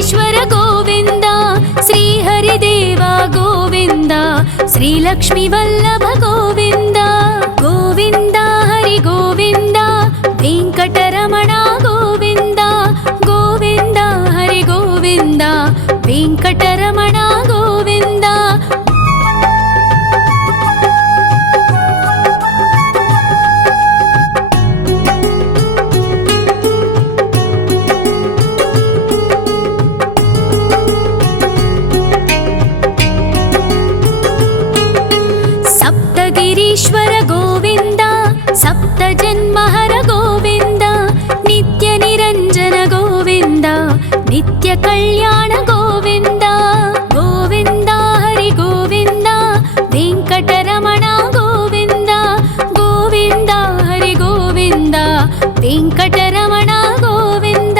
వెంకటేశ్వర గోవింద, శ్రీహరిదేవ గోవింద, శ్రీలక్ష్మీ వల్లభ గోవింద. గోవింద హరి గోవింద, వెంకటరమణ గోవింద. గోవింద హరి గోవింద, వెంకటరమణ గోవింద. సప్తగిరీశ్వర గోవింద, సప్త జన్మహర గోవింద, నిత్య నిరంజన గోవింద, నిత్య కళ్యాణ గోవింద. గోవింద హరి గోవింద, వెంకటరమణ గోవింద. గోవింద హరి గోవింద, వెంకటరమణ గోవింద.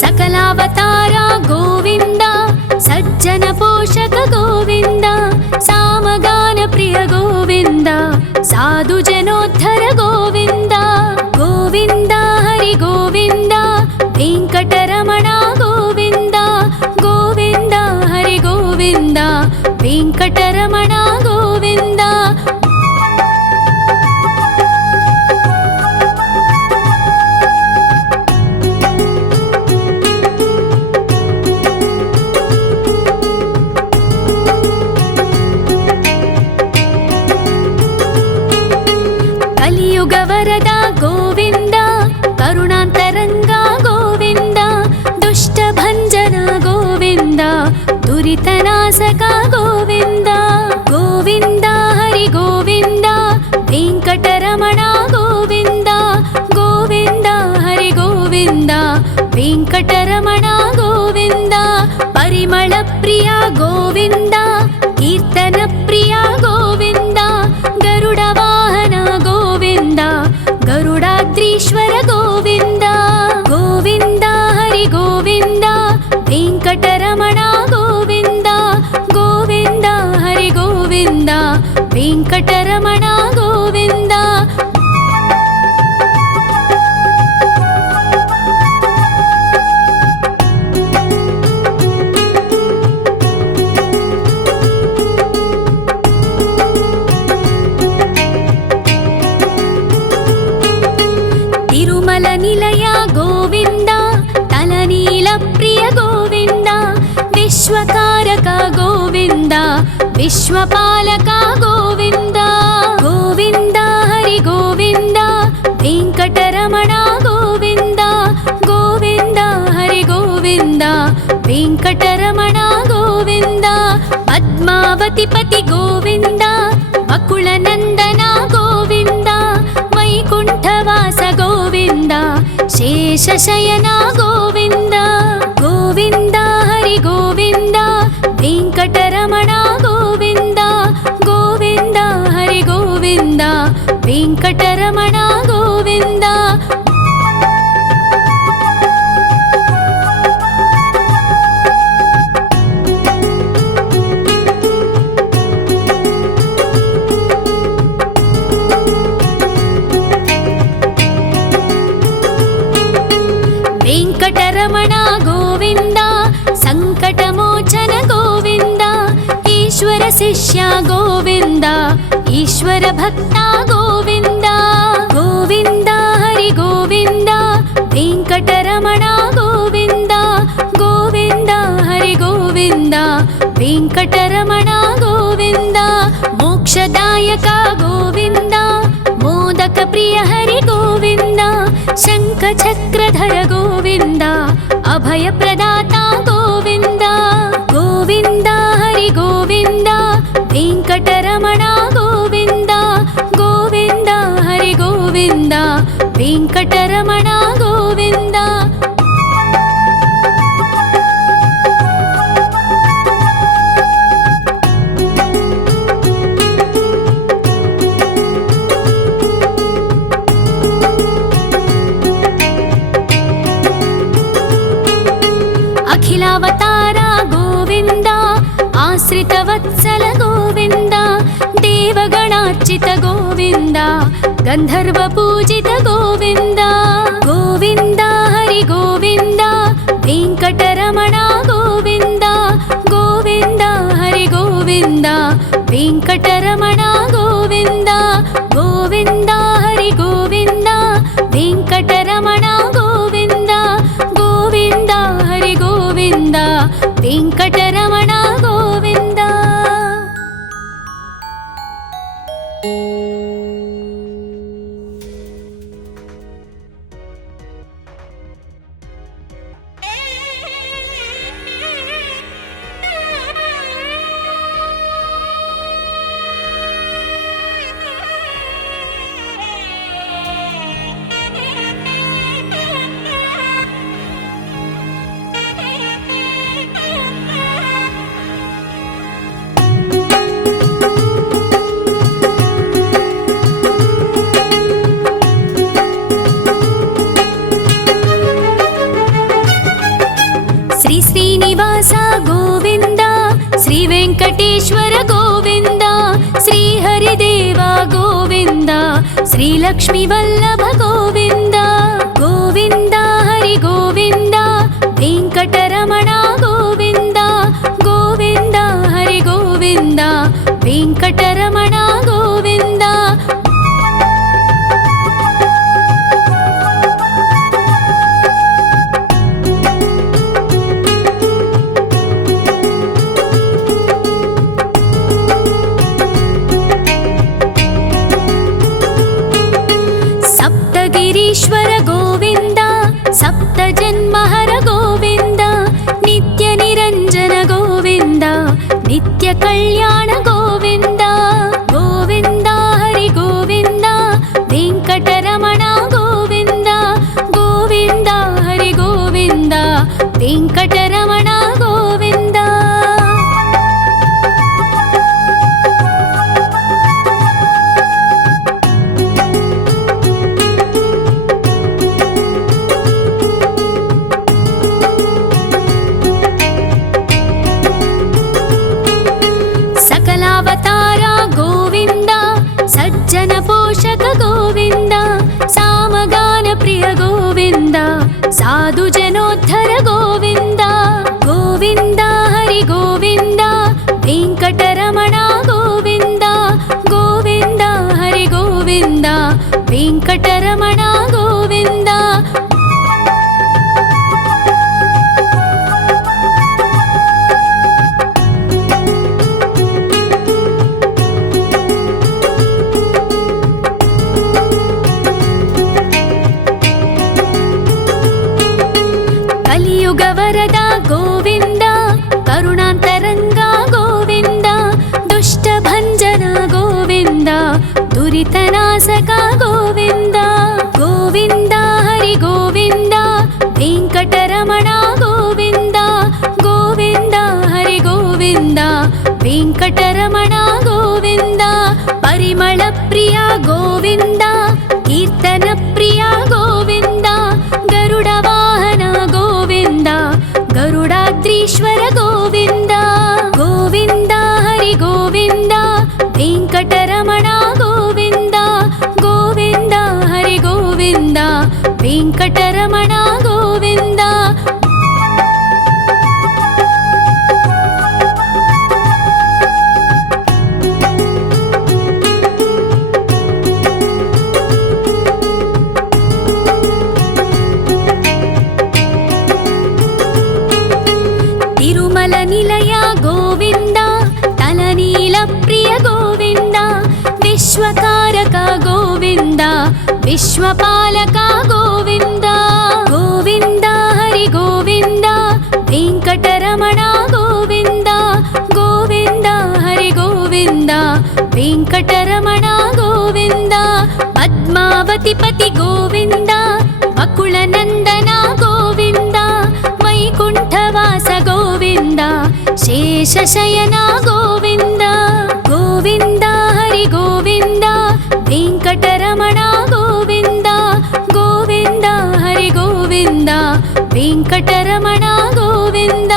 సకలావతార గోవింద, సజ్జన పోషక గోవింద, సామగాన ప్రియ గోవింద, సాధు జనోద్ధర గోవింద. గోవింద హరి గోవింద, వెంకటరమణ గోవింద. గోవింద హరి గోవింద, వెంకటరమణ గోవింద. కలియుగ వరద గోవింద, కరుణాంతరంగ గోవింద, దుష్ట భంజన గోవింద, దురితనాశక గోవింద. గోవింద హరి గోవింద, వెంకటరమణ గోవింద. గోవింద హరి గోవింద, వెంకటరమణ గోవింద. పరిమళ ప్రియ గోవింద, కీర్తన ప్రియ గోవింద, గరుడ వాహన గోవింద, గరుడాద్రీశ్వర గోవింద. గోవింద హరి గోవింద, వెంకటరమణ గోవింద. గోవింద హరి గోవింద, వెంకటరమణ గోవింద. తిరుమల నిలయ గోవింద, తలనీల ప్రియ గోవింద, విశ్వకారక గోవింద, విశ్వపాలక గోవింద. గోవింద హరి గోవింద, వెంకటరమణ గోవింద. గోవింద హరి గోవింద, వెంకటరమణ గోవింద. పద్మావతి పతి గోవింద, అకుల నందన గోవింద, వైకుంఠవాస గోవింద, శేషశయన గోవింద. గోవింద హరి గోవింద, వెంకటరమణ గోవింద. గోవింద హరి గోవింద, వెంకటరమణ గోవింద. వెంకటరమణ గోవింద, సంకటమోచన గోవింద, ఈశ్వర శిష్య గోవింద, ఈశ్వర భక్త గోవింద. గోవింద హరి గోవింద, వెంకటరమణ గోవింద. గోవింద హరి గోవింద, వెంకటరమణ గోవింద. మోక్షదాయక గోవింద, మోదక ప్రియ హరి గోవింద, శంఖ చక్రధర గోవింద, అభయ ప్రదాత గోవింద. గోవింద హరి గోవింద, వెంకటరమణ గోవింద. గోవింద హరి గోవింద, వెంకటరమణ గోవింద. आश्रितवत्सल गोविन्द देवगणार्चित गोविन्द गन्धर्वपूजित गोविन्द गोविन्द हरि गोविन्द वेङ्कटरमण गोविन्द गोविन्द हरि गोविन्द वेङ्कटरमण गोविन्द गोविन्द हरि गोविन्द वेङ्कटरमण गोविन्द गोविन्द हरि गोविन्द वेङ्कटरमण गोविन्द। श्रीनिवास गोविन्द श्री वेङ्कटेश्वर गोविन्द श्री हरिदेव गोविन्द श्री लक्ष्मीवल्लभ गोविन्द गोविन्द हरि गोविन्द वेङ्कटरमण गोविन्द गोविन्द हरि गोविन्द वेङ्कटरमण गोविन्द। गिरीश्वर गोविन्द सप्तजन्महर गोविन्द नित्यनिरञ्जन गोविन्द नित्यकल्याण गोविन्द गोविन्द हरि गोविन्द वेङ्कटरमण गोविन्द गोविन्द हरि गोविन्द वेङ्कटरमण गोविन्द। सकलावतार गोविन्द सज्जन पोषक गोविन्द सामगान प्रिय गोविन्द साधु जनोद्धर गोविन्द गोविन्द हरि गोविन्द वेङ्कटरमण गोविन्द गोविन्द हरि गोविन्द वेङ्कटरमण गोविन्द। कलियुग वरद गोविन्द करुणान्तरङ्ग गोविन्द दुष्टभञ्जन गोविन्द दुरितनाशक गोविन्द गोविन्द हरि गोविन्द वेङ्कटरमण गोविन्द गोविन्द हरि गोविन्द वेङ्कटरमण गोविन्द। परिमल प्रिय गोविन्द कीर्तन प्रिय गोविन्द गरुड वाहन गोविन्द गरुडाद्रीश्वर गोविन्द गोविन्द हरि गोविन्द वेङ्कटरमण गोविन्द गोविन्द हरि गोविन्द वेङ्कटरमण गोविन्द। तिरुमल निलय गोविन्द तलनील प्रिय गोविन्द विश्वकारक गोविन्द विश्वपालक गोविन्द गोविन्द हरि गोविन्द वेङ्कटरमण गोविन्द गोविन्द हरि गोविन्द वेङ्कटरमण गोविन्द। पद्मावति पति गोविन्द बकुलनन्दन गोविन्द वैकुण्ठवास गोविन्द शेषशयन गोविन्द गोविन्द हरि गोविन्द वेङ्कटरमण गोविन्द गोविन्द हरि गोविन्द वेङ्कटरमण गोविन्द।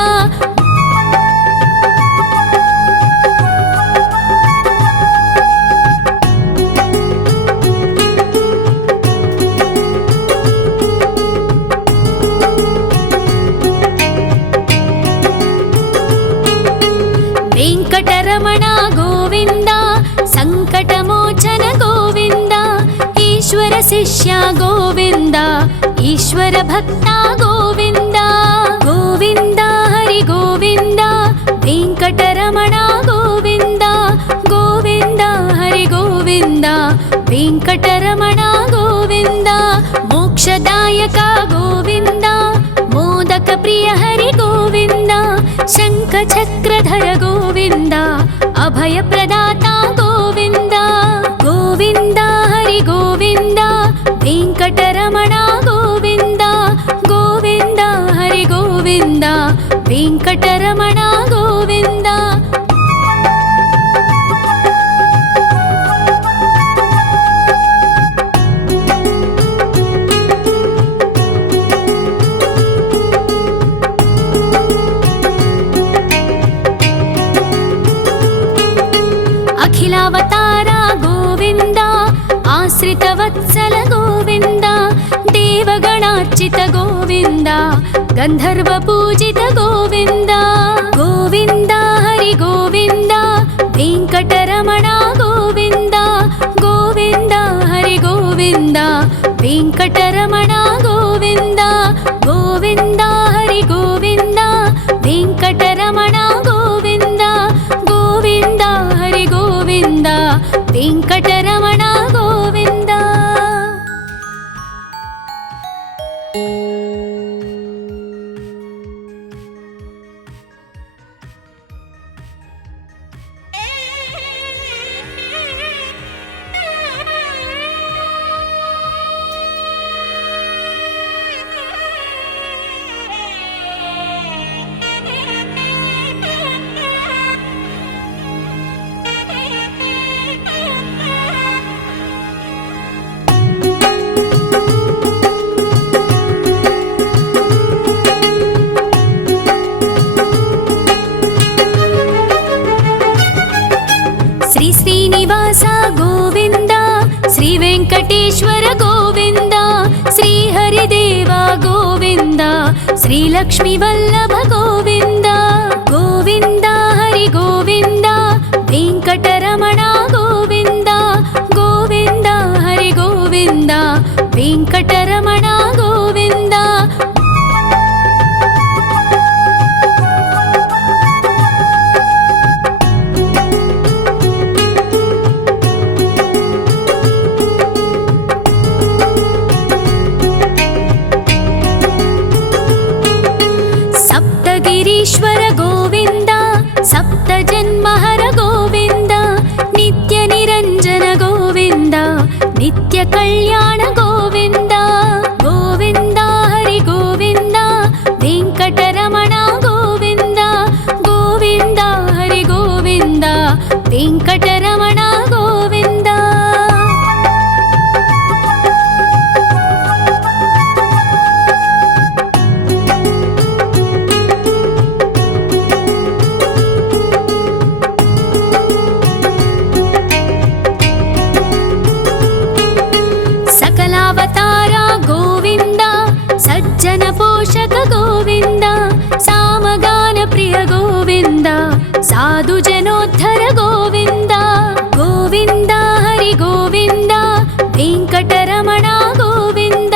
వెంకటరమణ గోవింద సంకటమోచన గోవింద ఈశ్వర శిష్య గోవింద ఈశ్వర భక్త గోవింద గోవింద హరి గోవింద వెంకటరమణ గోవింద గోవింద హరి గోవింద వెంకటరమణ గోవింద మోక్షదాయక గోవింద మోదక ప్రియ హరి గోవింద శంఖ చక్రధర గోవింద అభయ ప్రదాత గోవింద గోవింద హరి గోవింద వెంకటరమణ గోవింద గోవింద హరి గోవింద వెంకటరమణ గోవింద అఖిలావతార గోవింద ఆశ్రిత వత్సల గోవింద దేవగణార్చిత గోవింద గంధర్వ పూజిత గోవింద గోవింద హరి గోవింద వెంకటరమణ గోవింద గోవింద హరి గోవింద వెంకటరమణ గోవింద గోవింద హరి గోవింద వెంకటరమణ గోవింద గోవింద హరి గోవింద వెంకటరమణ గోవింద శ్రీ శ్రీనివాస గోవింద శ్రీ వెంకటేశ్వర గోవింద శ్రీ హరిదేవ గోవింద శ్రీ లక్ష్మీ వల్లభ గోవింద గోవింద హరి గోవింద వెంకటరమణ గోవింద గోవింద హరి గోవింద వెంకటరమణ గోవింద సప్తగిరీశ్వర గోవింద సప్త జన్మహర గోవింద నిత్య నిరంజన గోవింద నిత్య కళ్యాణ గోవింద గోవింద హరి గోవింద వెంకటరమణ గోవింద గోవింద హరి గోవింద వెంకటరమణ గోవింద సకలావతార గోవింద సజ్జన పోషక గోవింద సామగాన ప్రియ గోవింద సాధు జనోద్ధర గోవింద గోవింద హరి గోవింద వెంకటరమణ గోవింద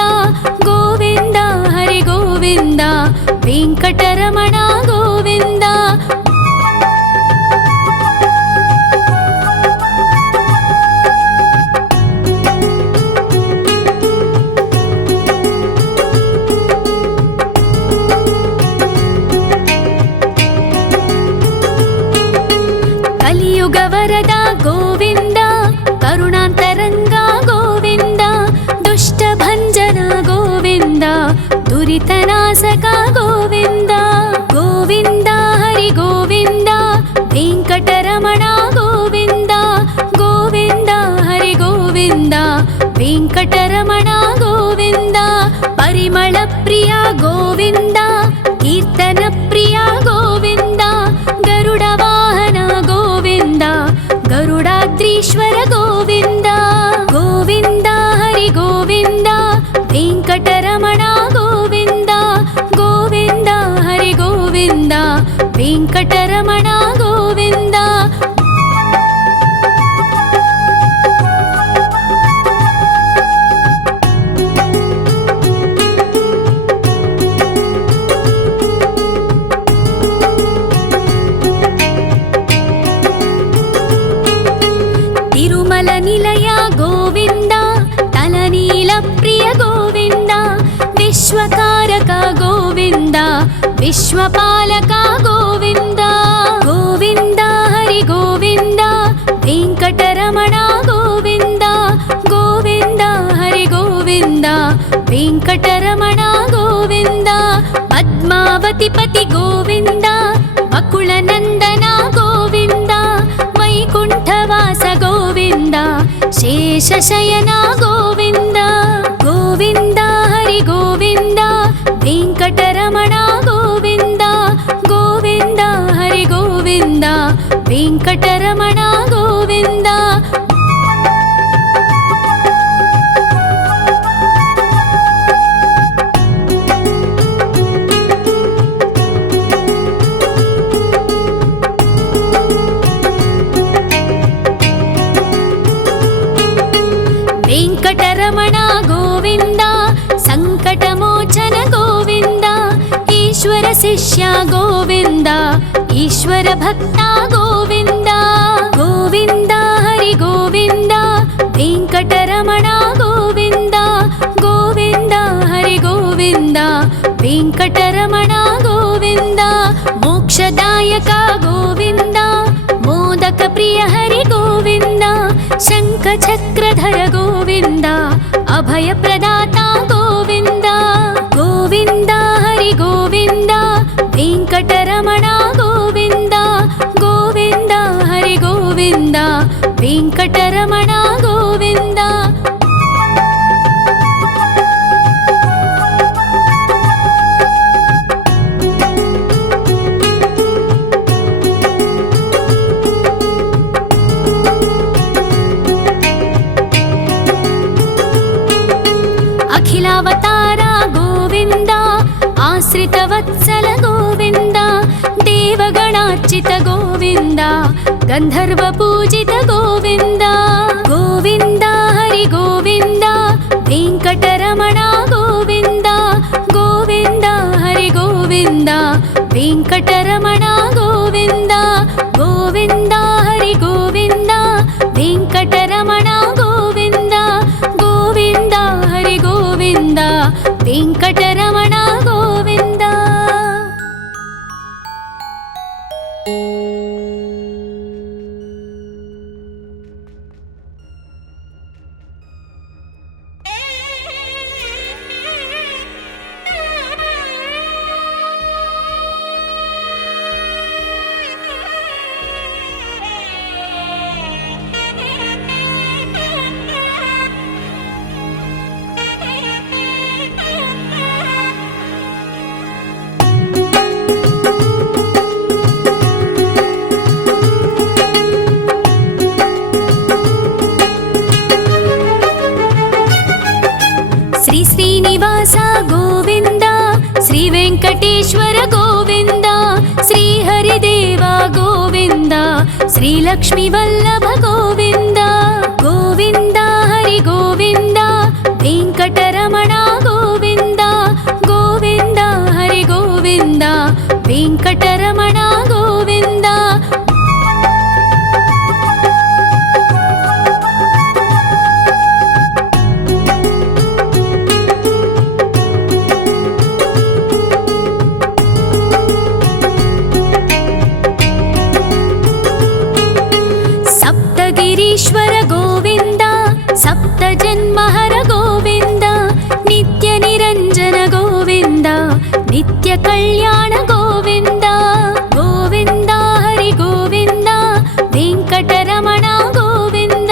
గోవింద హరి గోవింద వెంకటరమణ గోవింద కలియుగ వరద గోవింద కరుణాంతరంగ గోవింద దుష్ట భంజన గోవింద దురితనాశక గోవింద గోవింద హరి గోవింద వెంకటరమణ గోవింద గోవింద హరి గోవింద వెంకటరమణ గోవింద పరిమళ ప్రియ గోవింద కీర్తన ప్రియ గోవింద గరుడ వాహన గోవింద గరుడాద్రీశ్వర గోవింద గోవింద హరి గోవింద వెంకటరమణ గోవింద గోవింద హరి గోవింద వెంకటరమణ గోవింద विश्वपालका गोविन्द गोविन्द हरि गोविन्द वेङ्कटरमणा गोविन्द गोविन्द हरि गोविन्द वेङ्कटरमणा गोविन्द पद्मावतिपति गोविन्द बकुलनन्दना गोविन्द वैकुण्ठवास गोविन्द शेषशयना गोविन्द गोविन्द हरि गोविन्द वेङ्कटरमणा गोविन्द गोविन्द हरि गोविन्द वेङ्कटरमणा गोविन्द वेङ्कटरमणा गोविन्द सङ्कटमोचन गोविन्द ईश्वर शिष्या गोविन्द ईश्वर भक्ता गोविन्द गोविन्द हरि गोविन्द वेङ्कटरमणा गोविन्द गोविन्द हरि गोविन्द वेङ्कटरमणा गोविन्द मोक्षदायक गोविन्द मोदक प्रिय हरि गोविन्द शङ्खचक्रधर गोविन्द अभयप्रदाता गोविन्द गोविन्द हरि गोविन्द वेङ्कटरमणा गोविन्द गोविन्द हरि गोविन्द वेङ्कटरमणा गोविन्द अखिलावतारा गोविन्द आश्रितवत्सल गोविन्द देवगणार्चित गोविन्द गन्धर्वपूजित गोविन्द गोविन्द हरि गोविन्द वेङ्कटरमणा गोविन्द गोविन्द हरि गोविन्द वेङ्कटरमणा गोविन्द गोविन्द हरि गोविन्द वेङ्कटरमणा गोविन्द गोविन्द हरि गोविन्द वेङ्कटरमणा गोविन्द श्री श्रीनिवास गोविन्द श्री वेङ्कटेश्वर गोविन्द श्री हरिदेव गोविन्द श्री लक्ष्मीवल्लभ गोविन्द गोविन्द हरि गोविन्द वेङ्कटरमणा गोविन्द गोविन्द हरि गोविन्द वेङ्कटरमणा गोविन्द सप्तगिरीश्वर गोविन्द सप्तजन्महर गोविन्द नित्यनिरञ्जन गोविन्द नित्यकल्याण गोविन्द गोविन्द हरि गोविन्द वेङ्कटरमणा गोविन्द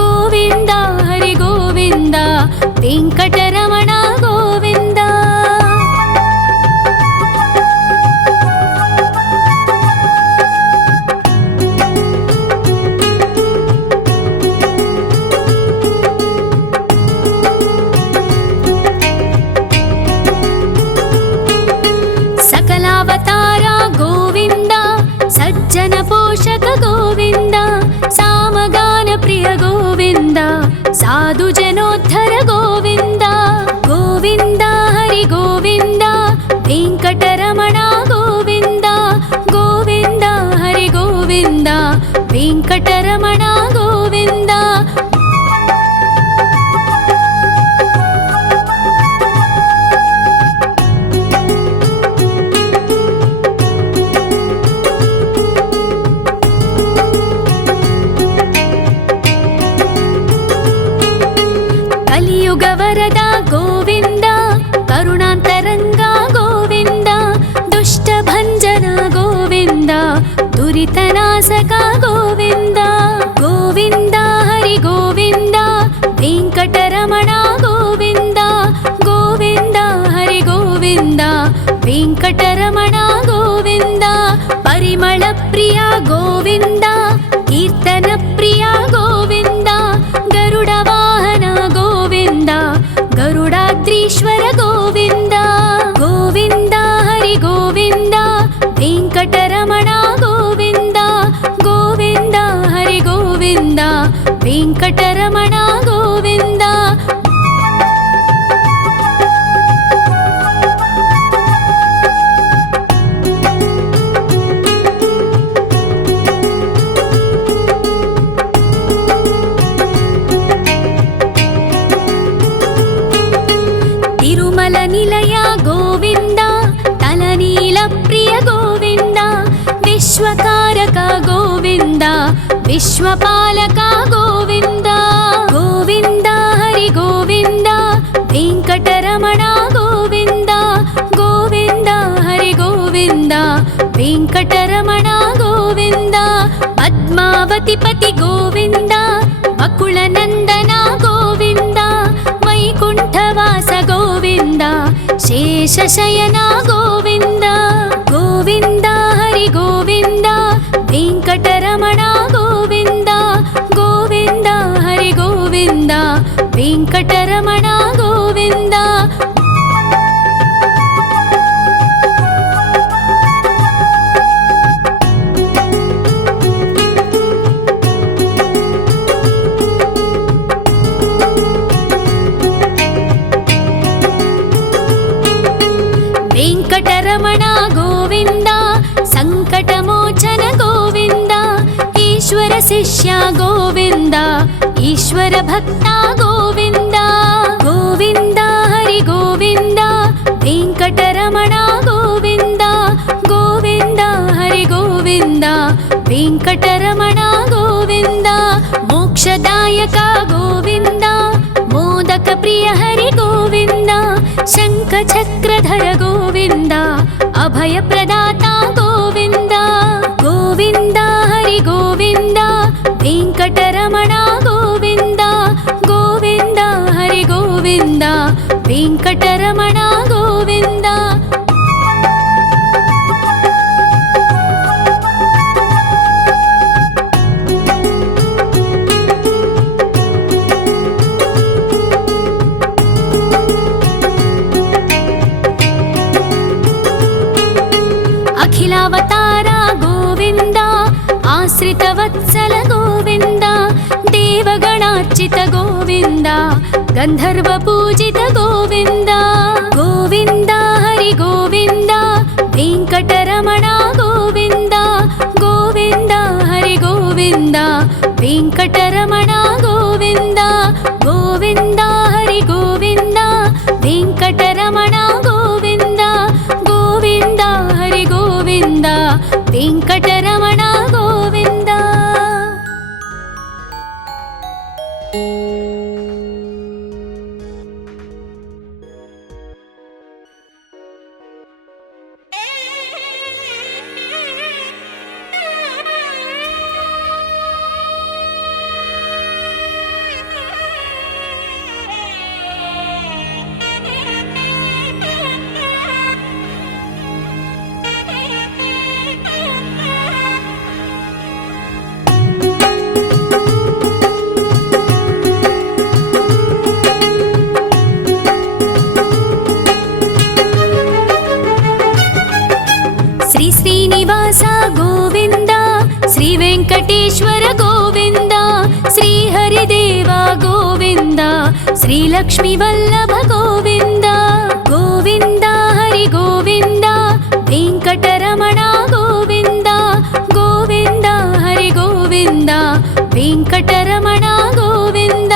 गोविन्द हरि गोविन्द वेङ्कटरमणा गोविन्द सकलावतारा गोविन्द सज्जन पोषक गोविन्द सामगान प्रिय गोविन्द साधु जनोद्धर गोविन्द गोविन्द हरि गोविन्द वेङ्कटरमणा गोविन्द गोविन्द हरि गोविन्द वेङ्कटरमणा गोविन्द విశ్వపాలక గోవింద గోవింద హరి గోవింద వెంకటరమణ గోవింద గోవింద హరి గోవింద వెంకటరమణ గోవింద పద్మావతిపతి గోవింద బకుళ నందన గోవింద వైకుంఠవాస గోవింద శేషశయన గోవింద గోవింద హరి గోవింద వెంకటరమణ గోవింద గోవింద హరి గోవింద వెంకటరమణ గోవింద వెంకటరమణ గోవింద సంకటమోచన గోవింద ఈశ్వర శిష్య గోవింద ఈశ్వర భక్త గోవింద గోవింద హరి గోవింద వెంకటరమణ గోవింద గోవింద హరి గోవింద వెంకటరమణ గోవింద మోక్షదాయక గోవింద మోదక ప్రియ హరి గోవింద శంఖ చక్రధర గోవింద అభయ ప్రదాత గోవింద గోవింద హరి గోవింద వెంకటరమణ గోవింద గోవింద హరి గోవింద వెంకటరమణ గోవింద అఖిలావతార గోవింద ఆశ్రితవత్సల గోవింద దేవగణార్చిత గోవింద గంధర్వ పూజిత గోవింద గోవింద హరి గోవింద వెంకటరమణ గోవింద గోవింద హరి గోవింద వెంకటరమణ గోవింద గోవింద హరి గోవింద వెంకటరమణ గోవింద గోవింద హరి గోవింద వెంకటరమణ గోవింద శ్రీ శ్రీనివాస గోవింద శ్రీ వెంకటేశ్వర గోవింద శ్రీ హరిదేవ గోవింద శ్రీ లక్ష్మీ వల్లభ గోవింద గోవింద హరి గోవింద వెంకటరమణ గోవింద గోవింద హరి గోవింద వెంకటరమణ గోవింద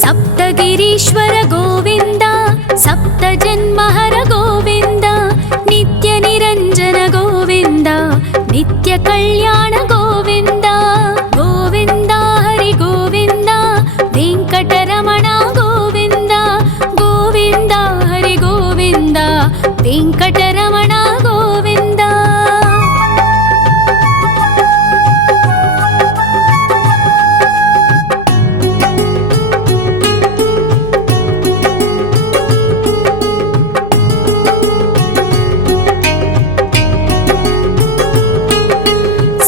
సప్తగిరీశ్వర గోవింద సప్త జన్మహర గోవింద నిత్య నిరంజన గోవింద నిత్య కళ్యాణ గోవింద గోవింద హరి గోవింద వెంకటరమణ గోవింద గోవింద హరి గోవింద వెంకటరమణ గోవింద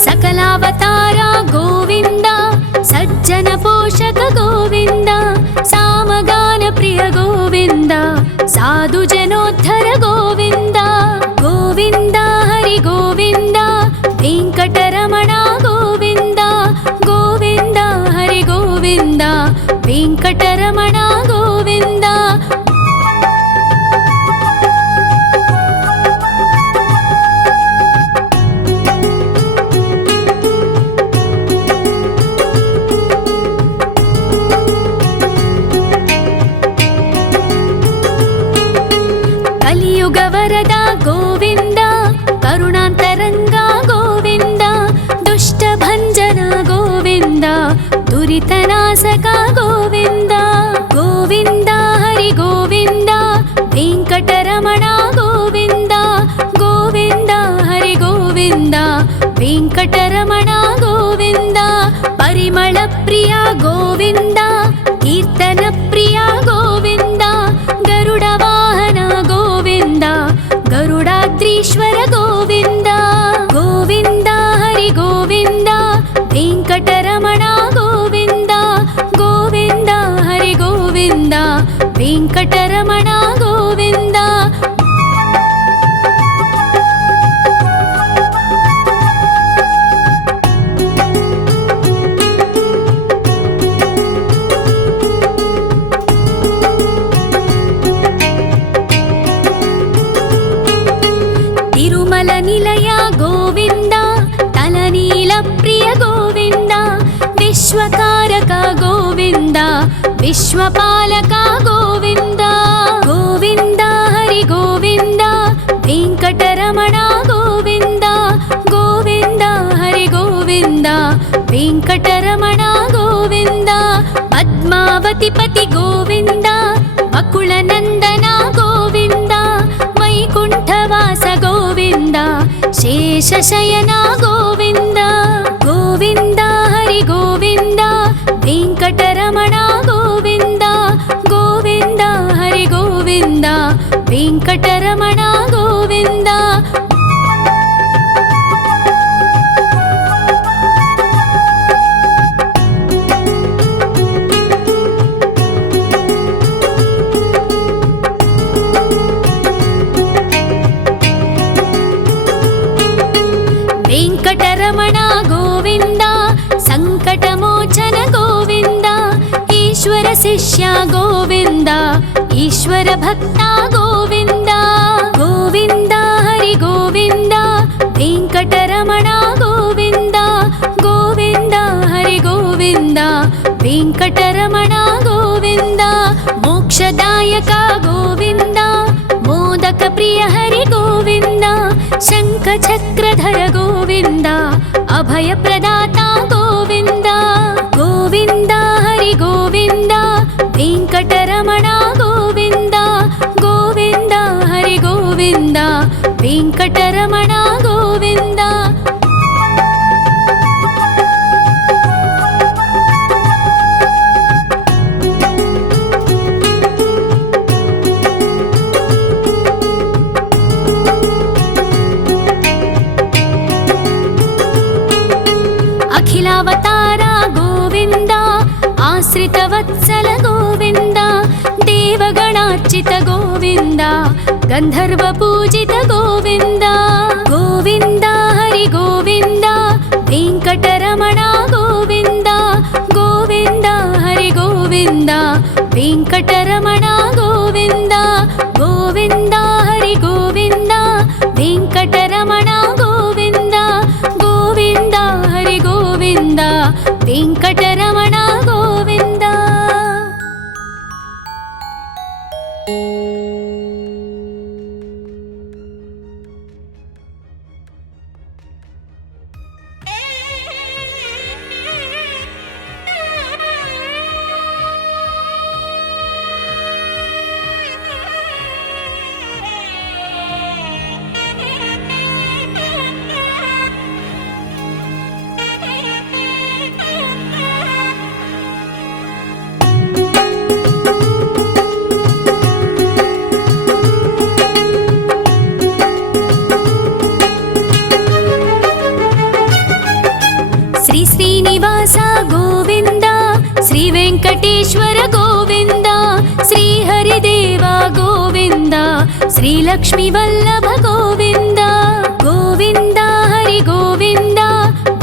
సకలావతార గోవింద సజ్జన పోషక గోవింద సామగాన ప్రియ గోవింద సాధు జనోద్ధర గోవింద గోవింద హరి గోవింద వెంకటరమణ గోవింద గోవింద హరి గోవింద వెంకటరమణ గోవింద ವೆಂಕಟರಮಣ ಗೋವಿಂದ. ಪರಿಮಳ ಪ್ರಿಯ ಗೋವಿಂದ, ಕೀರ್ತನ ಪ್ರಿಯ ಗೋವಿಂದ. ಗರುಡ ವಾಹನ ಗೋವಿಂದ, ಗರುಡಾದ್ರೀಶ್ವರ ಗೋವಿಂದ. ಗೋವಿಂದ ಹರಿ ಗೋವಿಂದ, ವೆಂಕಟರಮಣ ಗೋವಿಂದ. ಗೋವಿಂದ ಹರಿ ಗೋವಿಂದ, ವೆಂಕಟರಮಣ ಗೋವಿಂದ. ತಿರುಮಲ ನಿಲಯ ಗೋವಿಂದ, ತಲನೀಲ ಪ್ರಿಯ ಗೋವಿಂದ. ವಿಶ್ವಕಾರಕ ಗೋವಿಂದ, ವಿಶ್ವಪಾಲಕ ಗೋವಿಂದ. ಗೋವಿಂದ ಹರಿ ಗೋವಿಂದ, ವೆಂಕಟರಮಣ ಗೋವಿಂದ. ಗೋವಿಂದ ಹರಿ ಗೋವಿಂದ, ವೆಂಕಟರಮಣ ಗೋವಿಂದ. ಪದ್ಮಾವತಿ ಪತಿ ಗೋವಿಂದ, ಅಕುಳ ನಂದನ ಗೋವಿಂದ. ವೈಕುಂಠವಾಸ ಗೋವಿಂದ, ಶೇಷಶಯನ ಗೋವಿಂದ. ಗೋವಿಂದ ಹರಿ ಗೋವಿಂದ, ವೆಂಕಟರಮಣ ಗೋವಿಂದ. ಗೋವಿಂದ ಹರಿ ಗೋವಿಂದ, ವೆಂಕಟರಮಣ ಗೋವಿಂದ. ವೆಂಕಟರಮಣ ಗೋವಿಂದ, ಸಂಕಟಮೋಚನ ಗೋವಿಂದ. ಈಶ್ವರ ಶಿಷ್ಯ ಗೋವಿಂದ, ಈಶ್ವರ ಭಕ್ತ ಗೋವಿಂದ. ಗೋವಿಂದ ಹರಿ ಗೋವಿಂದ, ವೆಂಕಟರಮಣ ಗೋವಿಂದ. ಗೋವಿಂದ ಹರಿ ಗೋವಿಂದ, ವೆಂಕಟರಮಣ ಗೋವಿಂದ. ಮೋಕ್ಷದಾಯಕ ಗೋವಿಂದ, ಮೋದಕ ಪ್ರಿಯ ಹರಿ ಗೋವಿಂದ. ಶಂಖ ಚಕ್ರಧರ ಗೋವಿಂದ, ಅಭಯ ಪ್ರದಾತ ಗೋವಿಂದ. ಗೋವಿಂದ ಹರಿ ಗೋವಿಂದ, ವೆಂಕಟರಮಣ ಗೋವಿಂದ. ಗೋವಿಂದ ಹರಿ ಗೋವಿಂದ, ವೆಂಕಟರಮಣ ಗೋವಿಂದ. ಅಖಿಲಾವತಾರ ಗೋವಿಂದ, ಆಶ್ರಿತ ವತ್ಸಲ ಗೋವಿಂದ. ದೇವಗಣಾರ್ಚಿತ ಗೋವಿಂದ, ಗಂಧರ್ವ ಪೂಜಿತ ಗೋವಿಂದ. ಗೋವಿಂದ ಹರಿ ಗೋವಿಂದ, ವೆಂಕಟರಮಣ ಗೋವಿಂದ. ಗೋವಿಂದ ಹರಿ ಗೋವಿಂದ, ವೆಂಕಟರಮಣ ಗೋವಿಂದ. ಗೋವಿಂದ ಹರಿ ಗೋವಿಂದ, ವೆಂಕಟರಮಣ ಗೋವಿಂದ. ಗೋವಿಂದ ಹರಿ ಗೋವಿಂದ, ವೆಂಕಟರಮಣ ಗೋವಿಂದ. ಶ್ರೀ ಶ್ರೀನಿವಾಸ ಗೋವಿಂದ, ಶ್ರೀ ವೆಂಕಟೇಶ್ವರ ಗೋವಿಂದ. ಶ್ರೀ ಹರಿದೇವ ಗೋವಿಂದ, ಶ್ರೀ ಲಕ್ಷ್ಮೀ ವಲ್ಲಭ ಗೋವಿಂದ. ಗೋವಿಂದ ಹರಿ ಗೋವಿಂದ,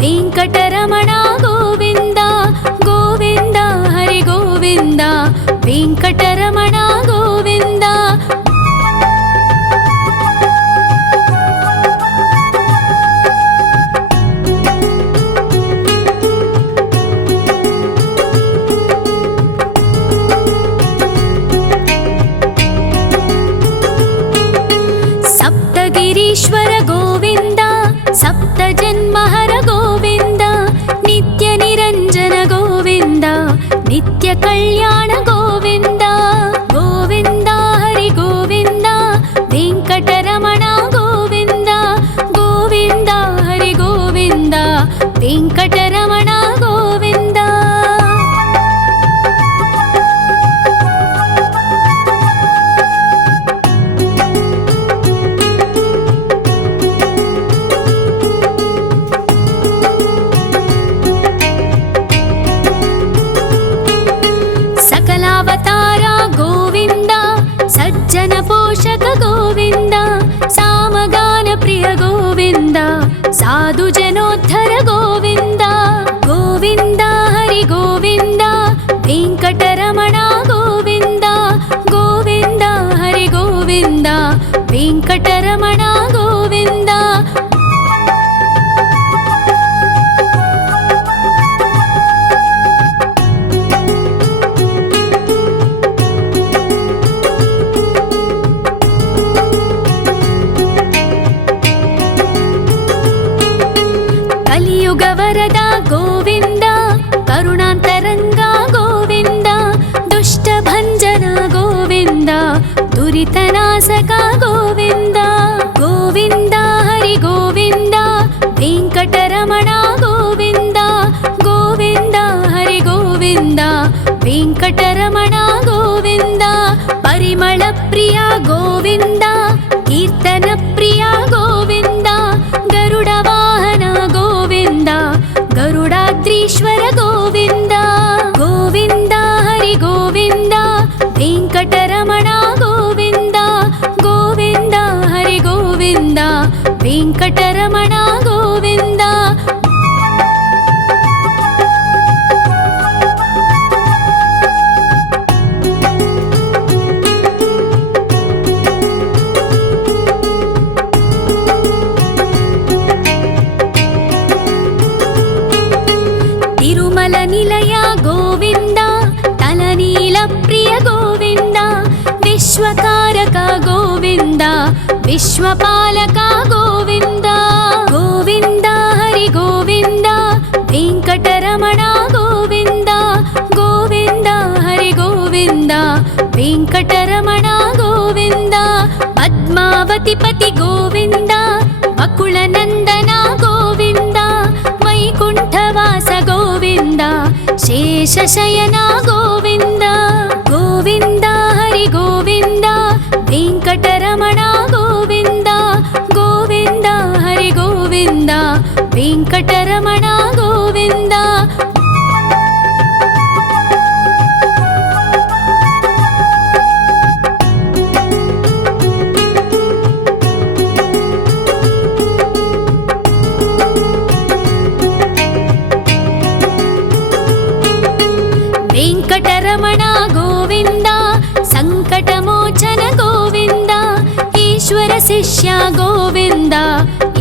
ವೆಂಕಟರಮಣ ಗೋವಿಂದ. ಗೋವಿಂದ ಹರಿ ಗೋವಿಂದ, ವೆಂಕಟರಮಣ ಗೋವಿಂದ. ಸಪ್ತಗಿರೀಶ್ವರ ಗೋವಿಂದ, కలియుగ వరద గోవింద, కరుణాంతరంగ గోవింద, దుష్ట భంజన గోవింద, దురితనాశక గోవింద. గోవింద హరి గోవింద, వెంకటరమణ గోవింద, గోవింద హరి గోవింద, వెంకటరమణ గోవింద. పరిమళ ప్రియ గోవింద, కీర్తన ప్రియ గోవింద, గరుడ వాహన గోవింద, గరుడాద్రీశ్వర గోవింద. గోవింద హరి గోవింద, వెంకటరమణ గోవింద, గోవింద హరి గోవింద, వెంకటరమణ గోవింద. తిరుమల నిలయ గోవింద, తలనీల ప్రియ గోవింద, విశ్వకారక గోవింద, విశ్వపాలక గోవింద. గోవింద హరి గోవింద, వెంకటరమణ గోవింద, గోవింద హరి గోవింద, వెంకటరమణ గోవింద. పద్మావతి పతి గోవింద, వకుళ నందన గోవింద, వైకుంఠవాస గోవింద, శేషశయన గోవింద. గోవింద హరి గోవింద, వెంకటరమణ గోవింద, గోవింద హరి గోవింద, వెంకటరమణ గోవింద. వెంకటరమణ గోవింద, సంకటమోచన గోవింద, ఈశ్వర శిష్య గోవింద,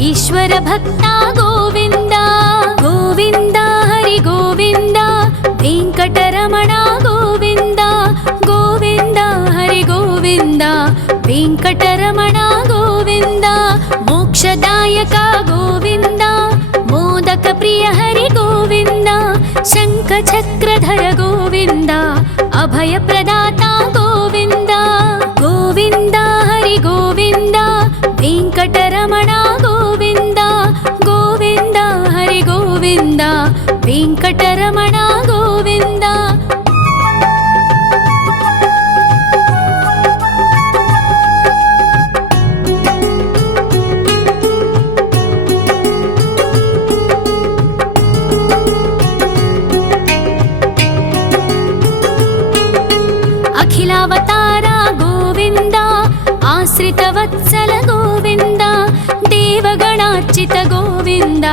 ఈశ్వర భక్త గోవింద. గోవింద హరి గోవింద, వెంకటరమణ గోవింద, గోవింద హరి గోవింద, వెంకటరమణ గోవింద. మోక్షదాయక గోవింద, మోదక ప్రియ హరి గోవింద, శంఖ చక్రధర గోవింద, అభయ ప్రదాత గోవింద. గోవింద హరి గోవింద, వెంకటరమణ గోవింద, గోవింద హరి గోవింద, వెంకటరమణ గోవింద. అఖిలావతార గోవింద, ఆశ్రిత వత్సల గోవింద, దేవగణార్చిత గోవింద,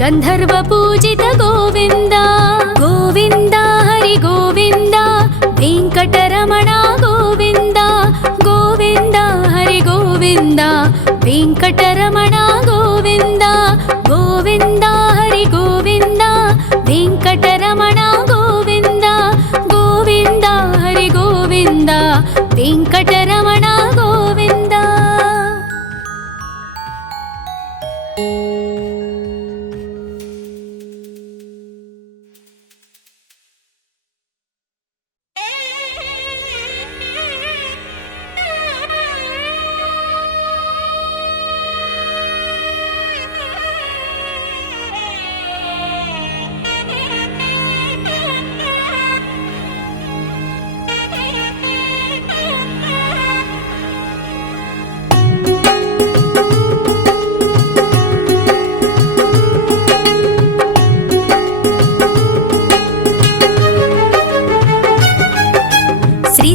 గంధర్వ పూజిత గోవింద. గోవింద హరి గోవింద, వెంకటరమణ గోవింద, గోవింద హరి గోవింద, వెంకటరమణ గోవింద. గోవింద హరి గోవింద, వెంకటరమణ గోవింద, గోవింద హరి గోవింద, వెంకటరమణ గోవింద.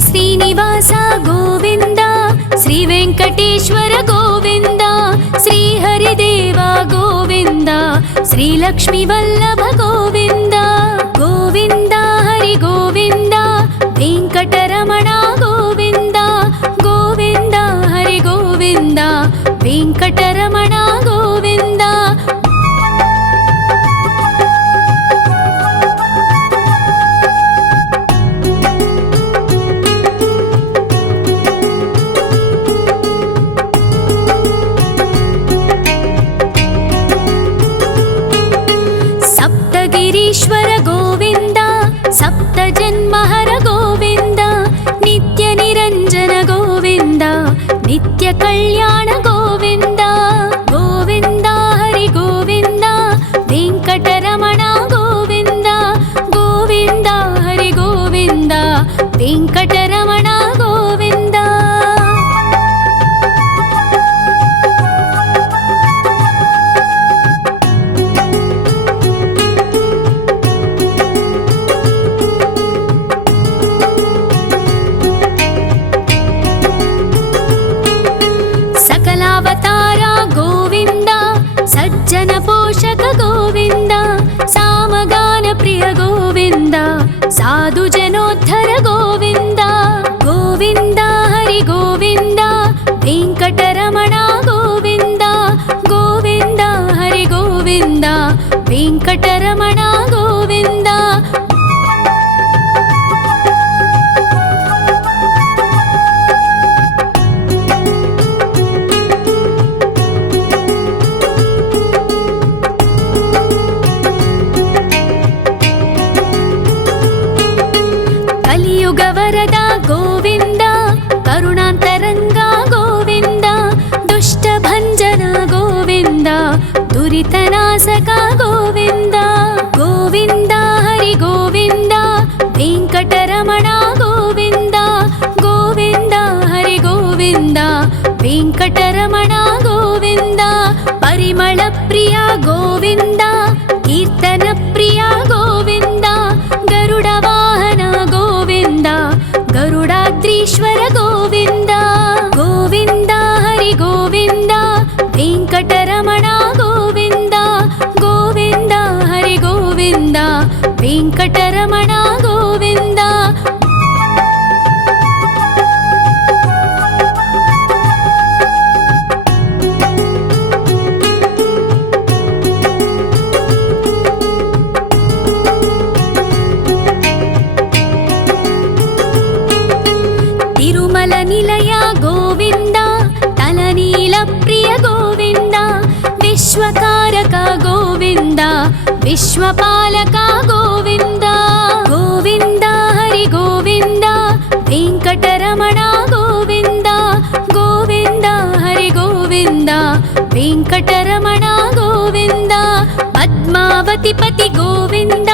శ్రీనివాస గోవింద, శ్రీ వెంకటేశ్వర గోవింద, శ్రీ హరిదేవ గోవింద, శ్రీ లక్ష్మీ వల్లభ గోవింద. గోవింద హరి గోవింద, వెంకటరమణ గోవింద, గోవింద హరి గోవింద, వెంకటరమణ గోవింద. ವೆಂಕಟರಮಣ ಗೋವಿಂದ. ಕಲಿಯುಗ ವರದ ಗೋವಿಂದ, ಕರುಣಾಂತರಂಗ ಗೋವಿಂದ, ದುಷ್ಟ ಭಂಜನ ಗೋವಿಂದ, ದುರಿತನಾಶಕ ಗೋವಿಂದ. ಗೋವಿಂದ ಹರಿ ಗೋವಿಂದ, ವೆಂಕಟರಮಣ ಗೋವಿಂದ. ಗೋವಿಂದ ಹರಿ ಗೋವಿಂದ, ವೆಂಕಟರಮಣ ಗೋವಿಂದ. ಪರಿಮಳ ಪ್ರಿಯ ಗೋವಿಂದ, ಕೀರ್ತನ ಪ್ರಿಯ ಗೋವಿಂದ. ಗರುಡ ವಾಹನ ಗೋವಿಂದ, ಗರುಡಾದ್ರೀಶ್ವರ ಗೋವಿಂದ. ಗೋವಿಂದ ಹರಿ ಗೋವಿಂದ, ವೆಂಕಟರಮಣ ಗೋವಿಂದ. ಗೋವಿಂದ ಹರಿ ಗೋವಿಂದ, ವೆಂಕಟರಮಣ ಗೋವಿಂದ. ತಿರುಮಲ ನಿಲಯ ಗೋವಿಂದ, ತಲನೀಲ ಪ್ರಿಯ ಗೋವಿಂದ. ವಿಶ್ವಕಾರಕ ಗೋವಿಂದ, ವಿಶ್ವಪಾಲಕ ಗೋವಿಂದ. ಗೋವಿಂದ ಹರಿ ಗೋವಿಂದ, ವೆಂಕಟರಮಣ ಗೋವಿಂದ. ಗೋವಿಂದ ಹರಿ ಗೋವಿಂದ, ವೆಂಕಟರಮಣ ಗೋವಿಂದ. ಪದ್ಮಾವತಿ ಪತಿ ಗೋವಿಂದ,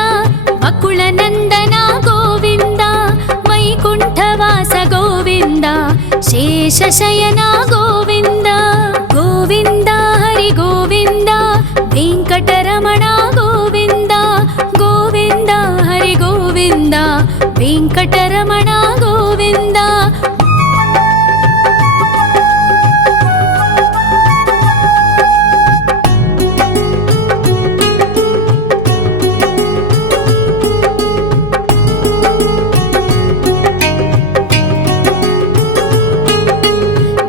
ಬಕುಳ ನಂದನ ಗೋವಿಂದ. ವೈಕುಂಠವಾಸ ಗೋವಿಂದ, ಶೇಷಶಯನ ಗೋವಿಂದ. ಗೋವಿಂದ ಹರಿ ಗೋವಿಂದ, ವೆಂಕಟರಮಣ ಗೋವಿಂದ. ಗೋವಿಂದ ಹರಿ ಗೋವಿಂದ, ವೆಂಕಟರಮಣ ಗೋವಿಂದ.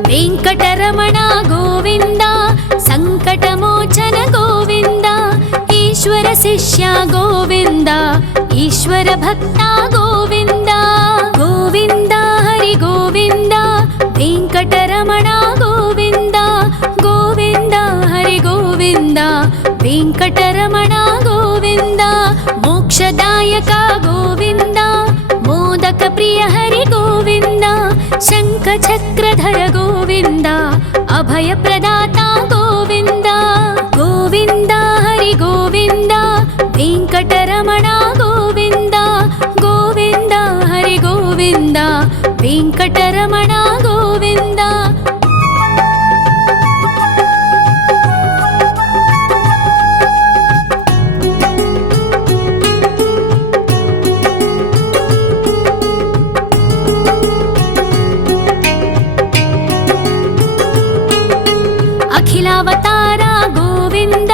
ವೆಂಕಟರಮಣ ಗೋವಿಂದ, ಸಂಕಟಮೋಚನ ಗೋವಿಂದ. ಈಶ್ವರ ಶಿಷ್ಯ ಗೋವಿಂದ, ಈಶ್ವರ ಭಕ್ತ ಗೋವಿಂದ. ಗೋವಿಂದ ಹರಿ ಗೋವಿಂದ, ವೆಂಕಟರಮಣ ಗೋವಿಂದ. ಗೋವಿಂದ ಹರಿ ಗೋವಿಂದ, ವೆಂಕಟರಮಣ ಗೋವಿಂದ. ಮೋಕ್ಷದಾಯಕ ಗೋವಿಂದ, ಮೋದಕ ಪ್ರಿಯ ಹರಿ ಗೋವಿಂದ. ಶಂಖ ಚಕ್ರಧರ ಗೋವಿಂದ, ಅಭಯ ಪ್ರದಾತ ಗೋವಿಂದ. ಗೋವಿಂದ ಹರಿ ಗೋವಿಂದ, ವೆಂಕಟರಮಣ ಗೋವಿಂದ. ಗೋವಿಂದ ಹರಿ ಗೋವಿಂದ, ವೆಂಕಟರಮಣ ಗೋವಿಂದ. ಅಖಿಲಾವತಾರ ಗೋವಿಂದ,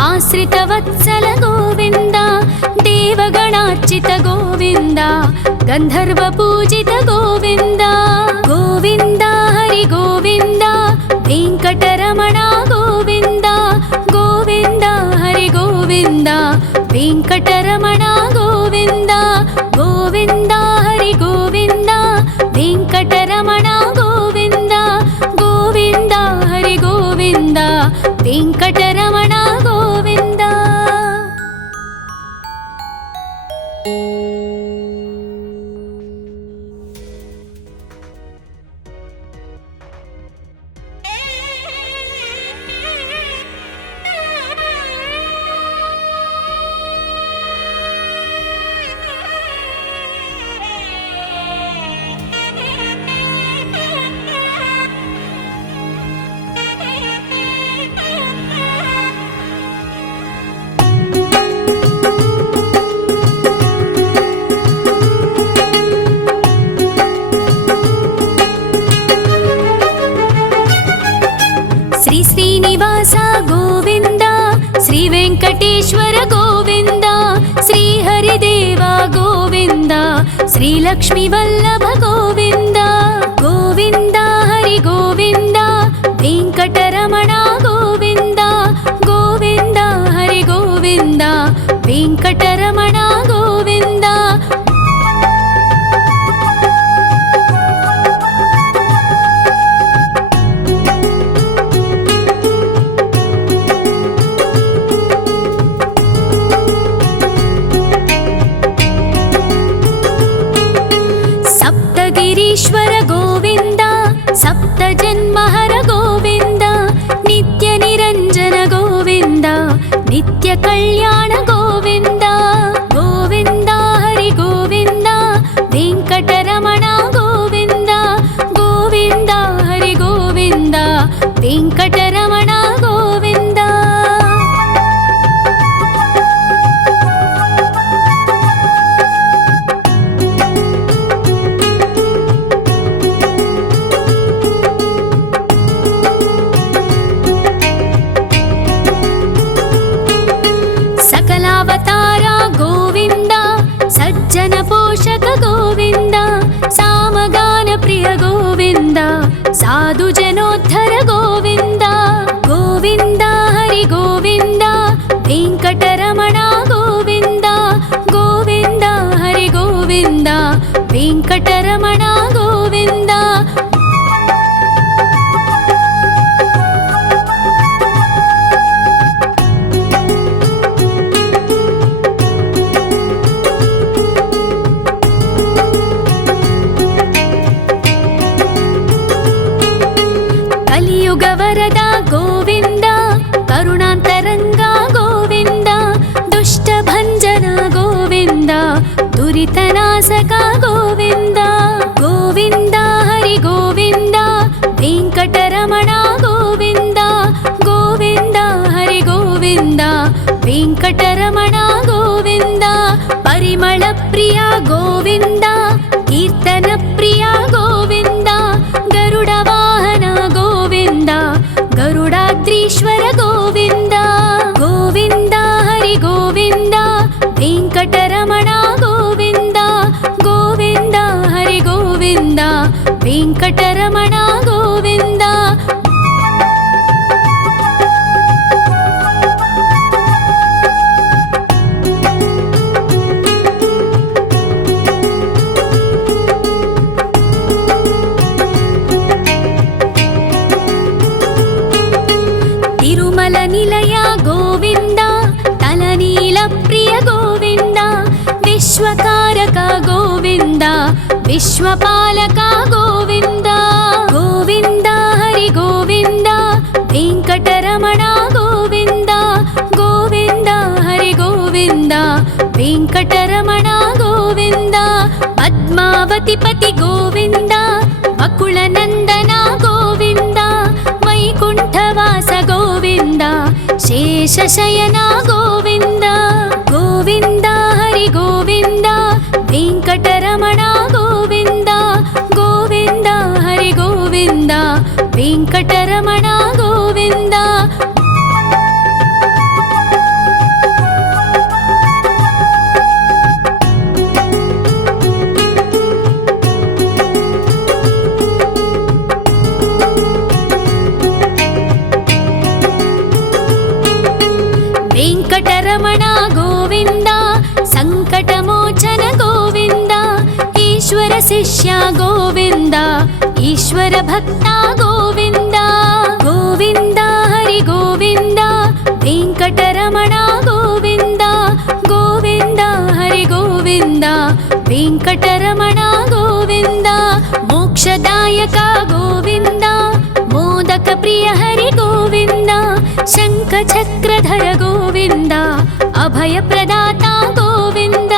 ಆಶ್ರಿತ ವತ್ಸಲ ಗೋವಿಂದ. ದೇವಗಣಾರ್ಚಿತ ಗೋವಿಂದ, ಗಂಧರ್ವ ಪೂಜಿತ ಗೋವಿಂದ. ಗೋವಿಂದ ಹರಿ ಗೋವಿಂದ, ವೆಂಕಟರಮಣ ಗೋವಿಂದ. ಗೋವಿಂದ ಹರಿ ಗೋವಿಂದ, ವೆಂಕಟರಮಣ ಗೋವಿಂದ. ಗೋವಿಂದ ಹರಿ ಗೋವಿಂದ, ವೆಂಕಟರಮಣ ಗೋವಿಂದ. ಗೋವಿಂದ ಹರಿ ಗೋವಿಂದ, ವೆಂಕಟರಮಣ ಗೋವಿಂದ. ಶ್ರೀನಿವಾಸ ಗೋವಿಂದ, ಶ್ರೀ ವೆಂಕಟೇಶ್ವರ ಗೋವಿಂದ, ಶ್ರೀ ಹರಿದೇವ ಗೋವಿಂದ, ಶ್ರೀ ಲಕ್ಷ್ಮೀ ವಲ್ಲಭ ಗೋವಿಂದ. ಗೋವಿಂದ ಹರಿ ಗೋವಿಂದ, ವೆಂಕಟರಮಣ ಗೋವಿಂದ. ಗೋವಿಂದ ಹರಿ ಗೋವಿಂದ, ಕಲ್ಯಾಣ ಗೋವಿಂದ ಗೋವಿಂದ ಹರಿ ಗೋವಿಂದ ವೆಂಕಟರಮಣ ಗೋವಿಂದ ಗೋವಿಂದ ಹರಿ ಗೋವಿಂದ ವೆಂಕಟರಮಣ ಗೋವಿಂದ. ಸಕಲಾವತಾರ ಗೋವಿಂದ ಸಜ್ಜನ ಪೋಷಕ ಗೋವಿಂದ ಸಾಮಗಾನ ಪ್ರಿಯ ಗೋವಿಂದ ಸಾಧು ಜನೋದ್ಧರ ಗೋವಿಂದ ಗೋವಿಂದ ಹರಿ ಗೋವಿಂದ ವೆಂಕಟರಮಣ ಗೋವಿಂದ ಗೋವಿಂದ ಹರಿ ಗೋವಿಂದ ವೆಂಕಟರಮಣ ಗೋವಿಂದ. ಕಲಿಯುಗ ವರದ ಗೋವಿಂದ ಕರುಣಾಂತರಂಗ ಗೋವಿಂದ ದುಷ್ಟ ಭಂಜನ ಗೋವಿಂದ ದುರಿತನಾಶಕ ಗೋವಿಂದ ಗೋವಿಂದ ಹರಿ ಗೋವಿಂದ ವೆಂಕಟರಮಣ ಗೋವಿಂದ ಗೋವಿಂದ ಹರಿ ಗೋವಿಂದ ವೆಂಕಟರಮಣ ಗೋವಿಂದ. ಪರಿಮಳ ಪ್ರಿಯ ಗೋವಿಂದ ಕೀರ್ತನ ಪ್ರಿಯ ಗೋವಿಂದ ಗರುಡ ವಾಹನ ಗೋವಿಂದ ಗರುಡಾದ್ರೀಶ್ವರ ಗೋವಿಂದ ಗೋವಿಂದ ಹರಿ ಗೋವಿಂದ ವೆಂಕಟರಮಣ ಗೋವಿಂದ ಗೋವಿಂದ ಹರಿ ಗೋವಿಂದ ವೆಂಕಟರಮಣ ಗೋವಿಂದ. ತಿರುಮಲ ನಿಲಯ ಗೋವಿಂದ ತಲನೀಲ ಪ್ರಿಯ ಗೋವಿಂದ ವಿಶ್ವಕಾರಕ ಗೋವಿಂದ ವಿಶ್ವಪಾಲಕ ಗೋವಿಂದ ಗೋವಿಂದ ಹರಿ ಗೋವಿಂದ ವೆಂಕಟರಮಣ ಗೋವಿಂದ ಗೋವಿಂದ ಹರಿ ಗೋವಿಂದ ವೆಂಕಟರಮಣ ಗೋವಿಂದ. ಪದ್ಮಾವತಿ ಪತಿ ಗೋವಿಂದ ಬಕುಳ ನಂದನ ಗೋವಿಂದ ವೈಕುಂಠವಾಸ ಗೋವಿಂದ ಶೇಷಶಯನ ಗೋವಿಂದ ಗೋವಿಂದ ಹರಿ ಗೋವಿಂದ ವೆಂಕಟರಮಣ ಗೋವಿಂದ ಗೋವಿಂದ ಹರಿ ಗೋವಿಂದ ವೆಂಕಟರಮಣ ಗೋವಿಂದ. ವೆಂಕಟರಮಣ ಗೋವಿಂದ ಸಂಕಟಮೋಚನ ಗೋವಿಂದ ಈಶ್ವರ ಶಿಷ್ಯ ಗೋವಿಂದ ಈಶ್ವರ ಭಕ್ತ ಗೋವಿಂದ ಗೋವಿಂದ ಹರಿ ಗೋವಿಂದ ವೆಂಕಟರಮಣ ಗೋವಿಂದ ಗೋವಿಂದ ಹರಿ ಗೋವಿಂದ ವೆಂಕಟರಮಣ ಗೋವಿಂದ. ಮೋಕ್ಷದಾಯಕ ಗೋವಿಂದ ಮೋದಕ ಪ್ರಿಯ ಹರಿ ಗೋವಿಂದ ಶಂಖ ಚಕ್ರಧರ ಗೋವಿಂದ ಅಭಯ ಪ್ರದಾತ ಗೋವಿಂದ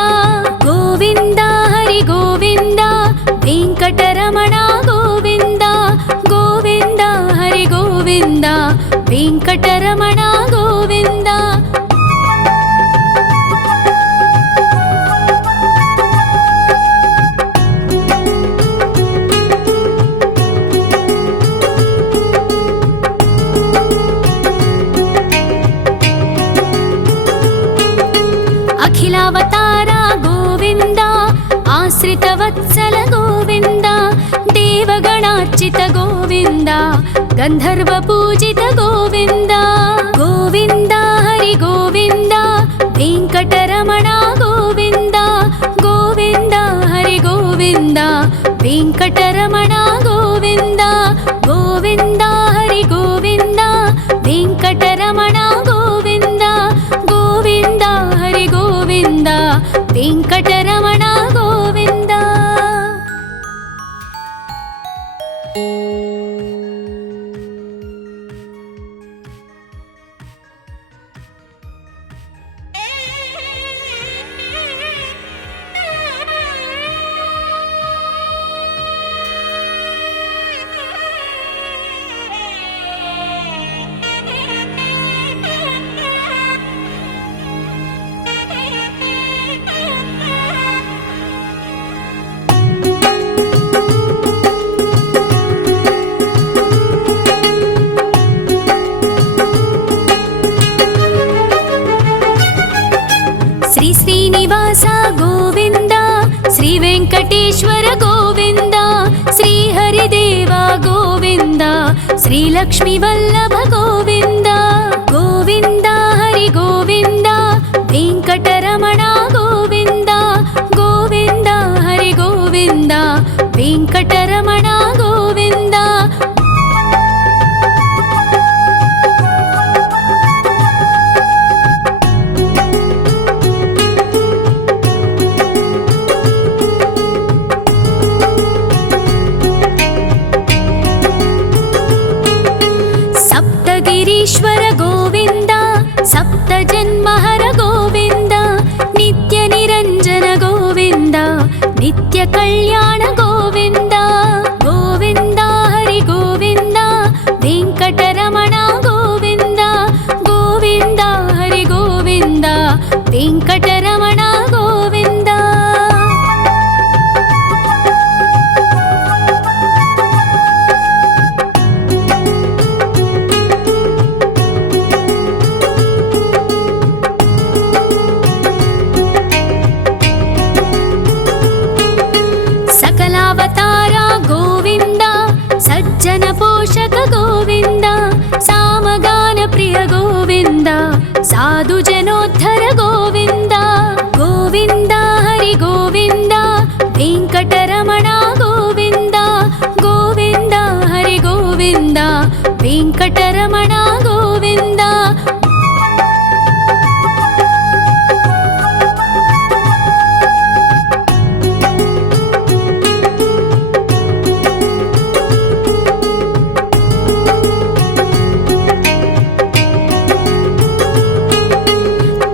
ಗೋವಿಂದ ಹರಿ ಗೋವಿಂದ ವೆಂಕಟರಮಣ ಗೋವಿಂದ ಗೋವಿಂದ ಹರಿ ಗೋವಿಂದ ವೆಂಕಟರಮಣ ಗೋವಿಂದ. ಅಖಿಲಾವತಾರ ಗೋವಿಂದ ಆಶ್ರಿತ ವತ್ಸಲ ಗೋವಿಂದ ದೇವಗಣಾರ್ಚಿತ ಗೋವಿಂದ ಗಂಧರ್ವ ಪೂಜಿತ ಗೋವಿಂದ ಗೋವಿಂದ ಹರಿ ಗೋವಿಂದ ವೆಂಕಟರಮಣ ಗೋವಿಂದ ಗೋವಿಂದ ಹರಿ ಗೋವಿಂದ ವೆಂಕಟರಮಣ ಗೋವಿಂದ ಗೋವಿಂದ ಹರಿ ಗೋವಿಂದ ವೆಂಕಟರಮಣ ಗೋವಿಂದ ಗೋವಿಂದ ಹರಿ ಗೋವಿಂದ ವೆಂಕಟರಮಣ ಗೋವಿಂದ. శ్రీనివాస గోవింద శ్రీ వెంకటేశ్వర గోవింద శ్రీహరిదేవ గోవింద శ్రీలక్ష్మీ వల్లభ గోవింద గోవింద హరి గోవింద వెంకటరమణ గోవింద గోవింద హరి గోవింద వెంకటరమణ గోవింద సప్తగిరీశ్వర గోవింద సప్త జన్మహర గోవింద నిత్య నిరంజన గోవింద నిత్య కళ్యాణ గోవింద గోవింద హరి గోవింద వెంకటరమణ గోవింద గోవింద హరి గోవింద వెంకటరమణ గోవింద సకలావతార గోవింద సజ్జన పోషక గోవింద సామగాన ప్రియ గోవింద సాధు జనోద్ధర గోవింద గోవింద హరి గోవింద వెంకటరమణ గోవింద గోవింద హరి గోవింద వెంకటరమణ గోవింద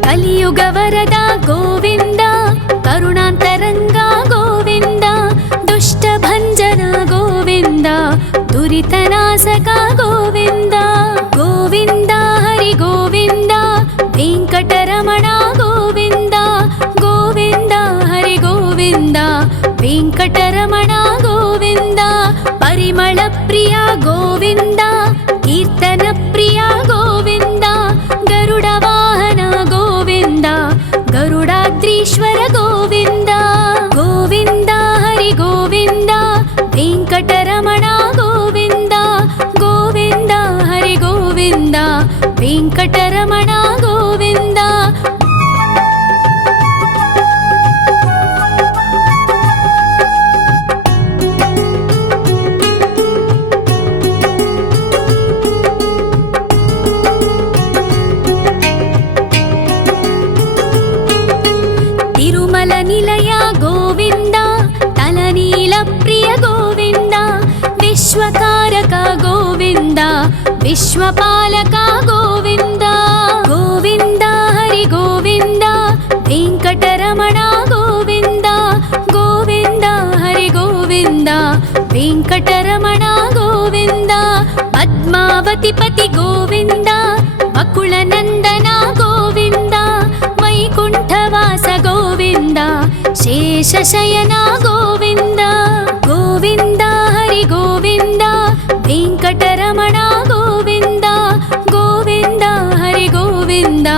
కలియుగ వరద గోవింద కరుణాంతరంగ గోవింద దుష్ట భంజన గోవింద దురితనాశక గోవింద గోవింద హరి గోవింద వెంకటరమణ గోవింద గోవింద హరి గోవింద వెంకటరమణ గోవింద పరిమళ ప్రియ గోవింద కీర్తన ప్రియ గోవింద గరుడ వాహన గోవింద గరుడాద్రీశ్వర గోవింద గోవింద హరి గోవింద వెంకటరమణ గోవింద గోవింద హరి గోవింద వెంకటరమణ గోవింద తిరుమల నిలయ గోవింద తలనీల ప్రియ గోవింద విశ్వకారక గోవింద విశ్వపాలక గోవింద గోవింద హరి గోవింద వెంకటరమణ గోవింద గోవింద హరి గోవింద వెంకటరమణ గోవింద పద్మావతి పతి గోవింద వకుళ నందన గోవింద వైకుంఠవాస గోవింద శేషశయన గోవింద గోవింద హరి గోవింద వెంకటరమణ గోవింద గోవింద హరి గోవింద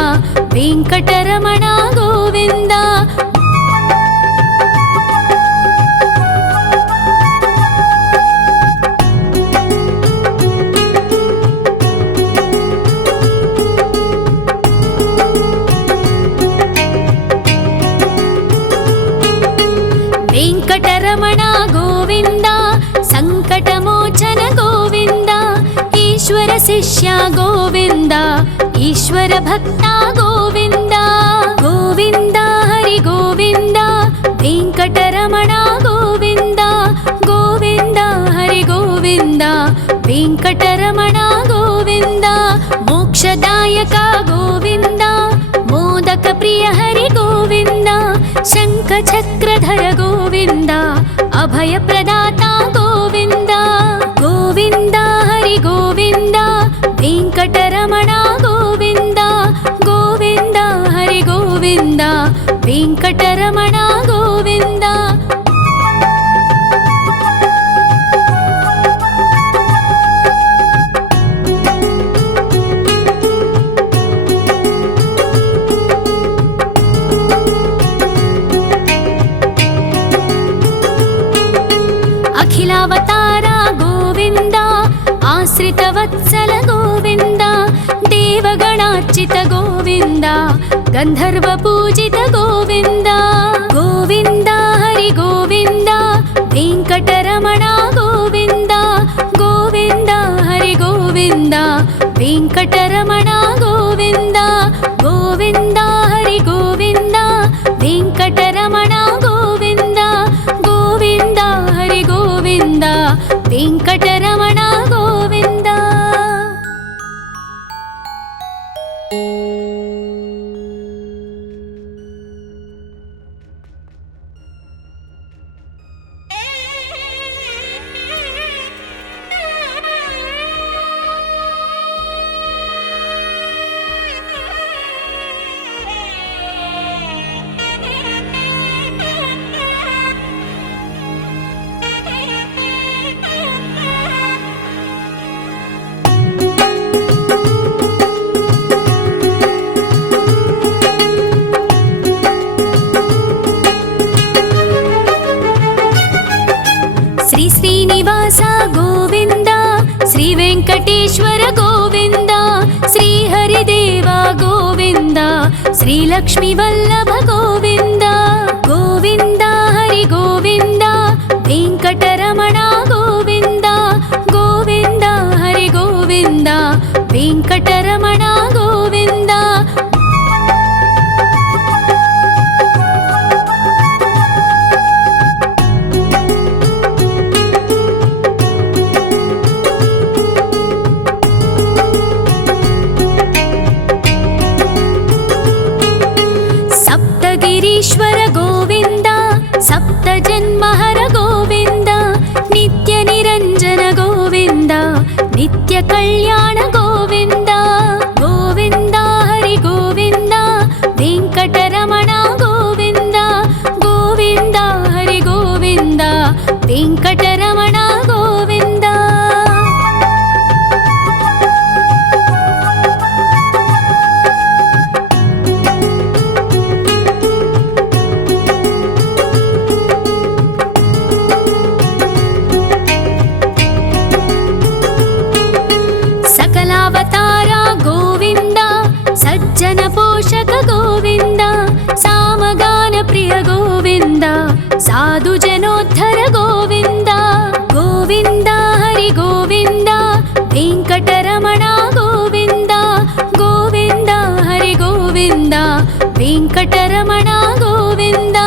వెంకటరమణ గోవింద వెంకటరమణ గోవింద సంకటమోచన గోవింద ఈశ్వర శిష్య గోవింద ఈశ్వర భక్త గోవింద గోవింద హరి గోవింద వెంకటరమణ గోవింద గోవింద హరి గోవింద వెంకటరమణ గోవింద మోక్షదాయక గోవింద మోదక ప్రియ హరి గోవింద శంఖ చక్రధర గోవింద అభయ ప్రదాత గోవింద గోవింద హరి గోవింద వెంకటరమణ గోవింద గోవింద హరి గోవింద వెంకటరమణ గోవింద सकलावतार गोविन्द आश्रितवत्सल गोविन्द देवगणार्चित गोविन्द गन्धर्वपूजित गोविन्द गोविन्द हरि गोविन्द वेङ्कटरमण गोविन्द गोविन्द हरि गोविन्द वेङ्कटरमण गोविन्द गोविन्द हरि गोविन्द वेङ्कटरमण गोविन्द गोविन्द हरि गोविन्द वेङ्कटरमण गोविन्द। श्री श्रीनिवास गोविन्द श्री वेङ्कटेश्वर गोविन्द श्री हरिदेव गोविन्द श्री लक्ष्मीवल्लभ गोविन्द गोविन्द हरि गोविन्द वेङ्कटरमण गोविन्द गोविन्द हरि गोविन्द वेङ्कटरमण गोविन्द। सप्तगिरीश्वर गोविन्द सप्तजन्महर गोविन्द नित्यनिरञ्जन गोविन्द नित्यकल्याण गोविन्द गोविन्द हरि गोविन्द वेङ्कटरमण गोविन्द गोविन्द हरि गोविन्द वेङ्कटरमण गोविन्द। सकलावतार गोविन्द सज्जन पोषक गोविन्द सामगान प्रिय गोविन्द साधु जनोद्धर गोविन्द गोविन्द हरि गोविन्द वेङ्कटरमण गोविन्द गोविन्द हरि गोविन्द वेङ्कटरमण गोविन्द।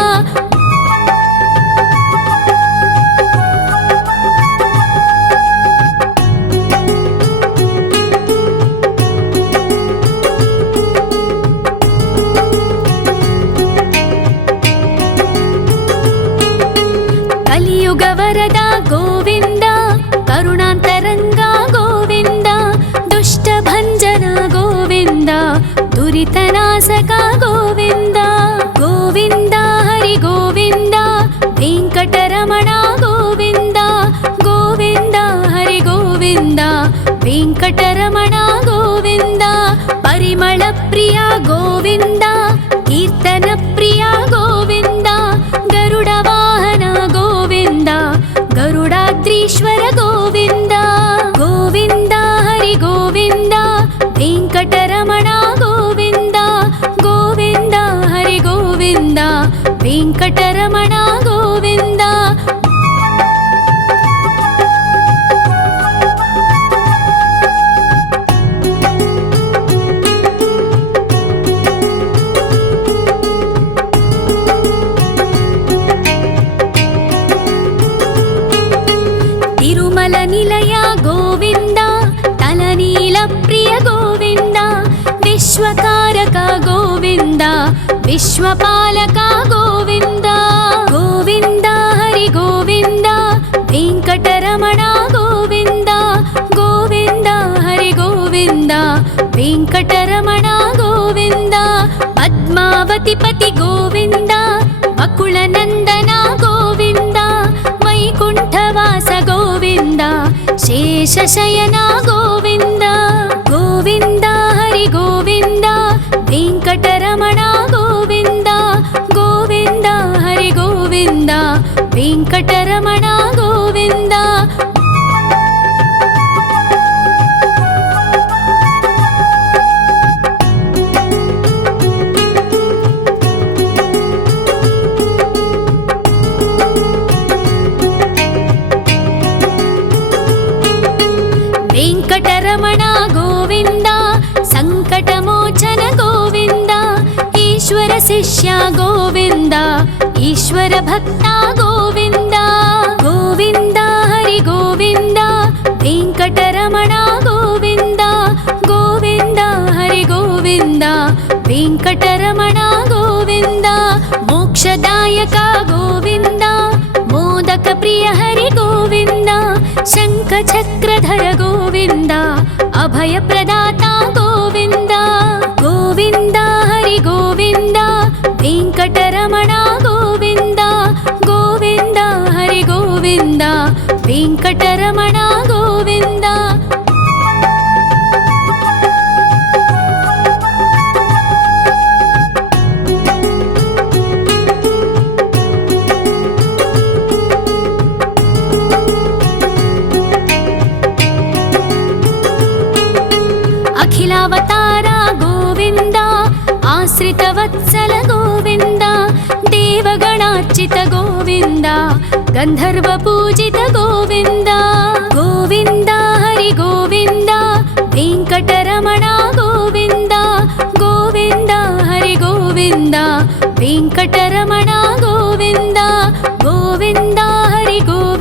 कलियुगवरद गोविन्द करुणान्तरङ्ग गोविन्द दुष्टभञ्जन गोविन्द दुरितनाशक गोविन्द गोविन्द हरि गोविन्द वेङ्कटरमण गोविन्द गोविन्द हरि गोविन्द वेङ्कटरमण गोविन्द। परिमलप्रिय गोविन्द कीर्तनप्रिय गोविन्द गरुडवाहन गोविन्द गरुडाद्रीश्वर गोविन्द गोविन्द हरि गोविन्द वेङ्कटरमण गोविन्द गोविन्द हरि गोविन्द वेङ्कटरमण गोविन्द। तिरुमल निलय गोविन्द तलनील प्रिय गोविन्द विश्वकारक गोविन्द विश्वपालक गोविन्द गोविन्द हरि गोविन्द वेङ्कटरमण गोविन्द गोविन्द हरि गोविन्द वेङ्कटरमण गोविन्द। पद्मावतिपति गोविन्द वकुलनन्दन गोविन्द वैकुण्ठवास गोविन्द शेषशयन गोविन्द गोविन्द हरि गोविन्द वेङ्कटरमण गोविन्द गोविन्द हरि गोविन्द वेङ्कटरमण गोविन्द। ಶಿಷ್ಯ ಗೋವಿಂದ ಈಶ್ವರ ಭಕ್ತ ಗೋವಿಂದ ಗೋವಿಂದ ಹರಿ ಗೋವಿಂದ ವೆಂಕಟರಮಣ ಗೋವಿಂದ ಗೋವಿಂದ ಹರಿ ಗೋವಿಂದ ವೆಂಕಟರಮಣ ಗೋವಿಂದ ಮೋಕ್ಷದಾಯಕ ಗೋವಿಂದ ಮೋದಕ ಪ್ರಿಯ ಹರಿ ಗೋವಿಂದ ಶಂಖ ಚಕ್ರಧರ ಗೋವಿಂದ ಅಭಯ ಪ್ರದಾತ ಗೋವಿಂದ ಗೋವಿಂದ ಹರಿ ಗೋವಿಂದ ವೆಂಕಟರಮಣ ಗೋವಿಂದ ಗೋವಿಂದ ಹರಿ ಗೋವಿಂದ ವೆಂಕಟರಮಣ ಗೋವಿಂದ ಅಖಿಲಾವತಾರ ಗೋವಿಂದ ಆಶ್ರಿತ ವತ್ಸಲ ಗೋವಿಂದ ದೇವಗಣಾರ್ಚಿತ ಗೋವಿಂದ ಗಂಧರ್ವ ಪೂಜಿತ ಗೋವಿಂದ ಗೋವಿಂದ ಹರಿ ಗೋವಿಂದ ವೆಂಕಟರಮಣ ಗೋವಿಂದ ಗೋವಿಂದ ಹರಿ ಗೋವಿಂದ ವೆಂಕಟರಮಣ ಗೋವಿಂದ ಗೋವಿಂದ ಹರಿ ಗೋವಿಂದ